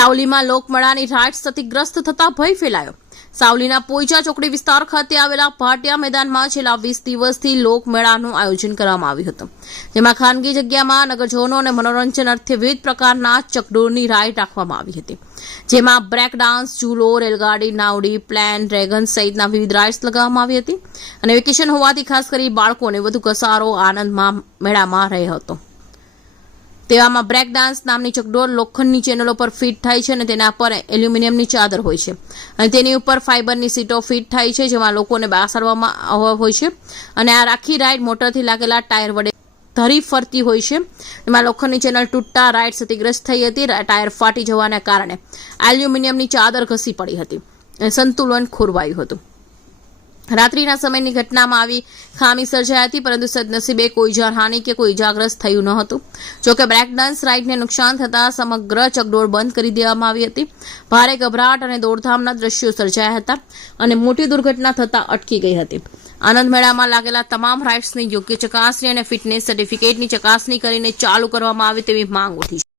સાવલીમાં લોકમેળાની rides ક્ષતિગ્રસ્ત થતા ભય ફેલાયો. સાવલીના પોઈચા ચોકડી વિસ્તાર ખાતે આવેલા ભાટિયા મેદાનમાં છેલ્લા વીસ દિવસથી લોકમેળાનું આયોજન કરવામાં આવ્યું હતું. જેમાં ખાનગી જગ્યામાં નગરજનો અને મનોરંજન અર્થે વિવિધ પ્રકારના ચકડોળની રાઇડ રાખવામાં આવી હતી. જેમાં બ્રેક ડાન્સ, ઝૂલો, રેલગાડી, નાવડી, પ્લેન, ડ્રેગન સહિતના વિવિધ રાઇડ્સ લગાવવામાં આવી હતી. અને વેકેશન હોવાથી ખાસ કરી બાળકોને વધુ ઘસારો આનંદમાં મેળામાં રહ્યો હતો. તેવામાં બ્રેક ડાન્સ નામની ચકડોળ લોખંડની ચેનલો પર ફિટ થાય છે અને તેના પર એલ્યુમિનિયમની ચાદર હોય છે. અને તેની ઉપર ફાઇબરની સીટો ફિટ થાય છે, જેમાં લોકોને બાસાડવામાં હોય છે. અને આ આખી રાઈડ મોટરથી લાગેલા ટાયર વડે ધરી ફરતી હોય છે. એમાં લોખંડની ચેનલ તૂટતા રાઈડ ક્ષતિગ્રસ્ત થઈ હતી ટાયર ફાટી જવાના કારણે એલ્યુમિનિયમની ચાદર ઘસી પડી હતી. સંતુલન ખોરવાયું હતું. રાત્રિના સમયની ઘટનામાં આવી ખામી સર્જાઈ હતી, પરંતુ સદનસીબે કોઈ જાનહાનિ કે કોઈ ઇજાગ્રસ્ત થયું ન હતું. જોકે બ્રેક ડાન્સ રાઇડને નુકસાન થતાં સમગ્ર ચકડોળ બંધ કરી દેવામાં આવી હતી. ભારે ગભરાટ અને દોડધામના દ્રશ્યો સર્જાયા હતા અને મોટી દુર્ઘટના થતાં અટકી ગઈ હતી. આનંદ મેળામાં લાગેલા તમામ રાઇડ્સની યોગ્ય ચકાસણી અને ફિટનેસ સર્ટિફિકેટની ચકાસણી કરીને ચાલુ કરવામાં આવે તેવી માંગ ઉઠી છે.